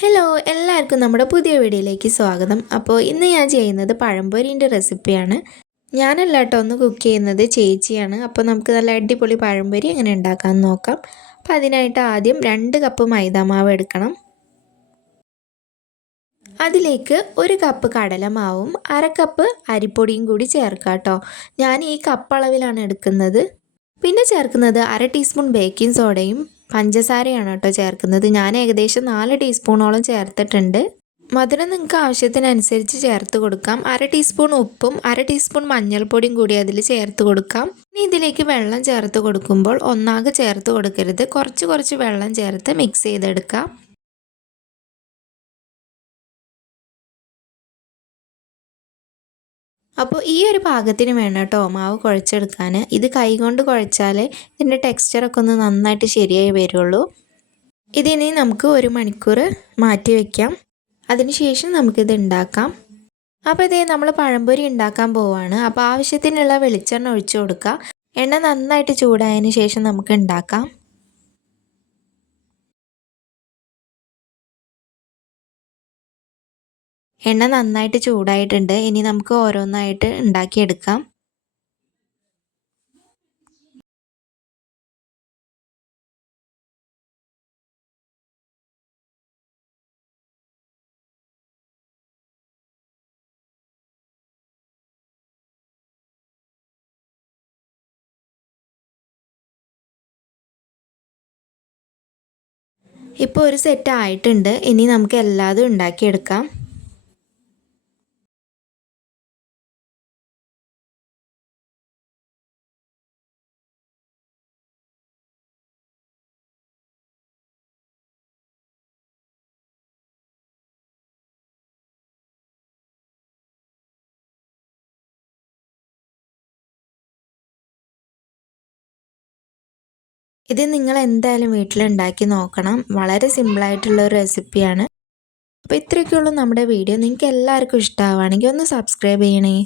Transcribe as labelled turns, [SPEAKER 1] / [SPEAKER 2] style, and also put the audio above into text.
[SPEAKER 1] Hello എല്ലാവർക്കും നമ്മുടെ പുതിയ വീഡിയോയിലേക്ക് സ്വാഗതം. അപ്പോൾ ഇന്ന് ഞാൻ ചെയ്യുന്നത് പഴംപൊരിന്റെ റെസിപ്പിയാണ്. ഞാനല്ല കേട്ടോ ഒന്ന് കുക്ക് ചെയ്യുന്നത് ചേച്ചിയാണ്. അപ്പോൾ നമുക്ക് നല്ല അടിപൊളി പഴംപൊരി എങ്ങനെ ഉണ്ടാക്കാമെന്ന് നോക്കാം. അപ്പോൾ അതിനായിട്ട് ആദ്യം രണ്ട് കപ്പ് മൈദാമാവ് എടുക്കണം. അതിലേക്ക് ഒരു കപ്പ് കടലമാവും അര കപ്പ് അരിപ്പൊടിയും കൂടി ചേർക്കാം കേട്ടോ. ഞാൻ ഈ കപ്പ് അളവിലാണ് എടുക്കുന്നത്. പിന്നെ ചേർക്കുന്നത് അര ടീസ്പൂൺ ബേക്കിംഗ് സോഡയും പഞ്ചസാരയാണ് കേട്ടോ ചേർക്കുന്നത്. ഞാൻ ഏകദേശം നാല് ടീസ്പൂണോളം ചേർത്തിട്ടുണ്ട്. മധുരം നിങ്ങൾക്ക് ആവശ്യത്തിനനുസരിച്ച് ചേർത്ത് കൊടുക്കാം. അര ടീസ്പൂൺ ഉപ്പും അര ടീസ്പൂൺ മഞ്ഞൾപ്പൊടിയും കൂടി അതിൽ ചേർത്ത് കൊടുക്കാം. ഇനി ഇതിലേക്ക് വെള്ളം ചേർത്ത് കൊടുക്കുമ്പോൾ ഒന്നാകെ ചേർത്ത് കൊടുക്കരുത്. കുറച്ച് കുറച്ച് വെള്ളം ചേർത്ത് മിക്സ് ചെയ്തെടുക്കാം. അപ്പോൾ ഈ ഒരു പാകത്തിന് വേണം കേട്ടോ മാവ് കുഴച്ചെടുക്കാൻ. ഇത് കൈകൊണ്ട് കുഴച്ചാൽ ഇതിന്റെ ടെക്സ്ചറൊക്കെ ഒന്ന് നന്നായിട്ട് ശരിയായി വരുള്ളൂ. ഇതിനി നമുക്ക് ഒരു മണിക്കൂർ മാറ്റി വയ്ക്കാം അതിനുശേഷം നമുക്കിത് ഉണ്ടാക്കാം. അപ്പോൾ ഇതേ നമ്മൾ പഴംപൊരി ഉണ്ടാക്കാൻ പോവാണ്. അപ്പോൾ ആവശ്യത്തിനുള്ള വെളിച്ചെണ്ണ ഒഴിച്ചു കൊടുക്കുക എണ്ണ നന്നായിട്ട് ചൂടായതിന് ശേഷം നമുക്ക് ഉണ്ടാക്കാം. എണ്ണ നന്നായിട്ട് ചൂടായിട്ടുണ്ട്. ഇനി നമുക്ക് ഓരോന്നായിട്ട് ഉണ്ടാക്കിയെടുക്കാം. ഇപ്പോൾ ഒരു സെറ്റ് ആയിട്ടുണ്ട്. ഇനി നമുക്ക് എല്ലാതും ഉണ്ടാക്കിയെടുക്കാം. ഇത് നിങ്ങൾ എന്തായാലും വീട്ടിലുണ്ടാക്കി നോക്കണം. വളരെ സിമ്പിളായിട്ടുള്ള ഒരു റെസിപ്പിയാണ്. അപ്പോൾ ഇത്രയൊക്കെയുള്ളൂ നമ്മുടെ വീഡിയോ. നിങ്ങൾക്ക് എല്ലാവർക്കും ഇഷ്ടമാവുകയാണെങ്കിൽ ഒന്ന് സബ്സ്ക്രൈബ് ചെയ്യണേ.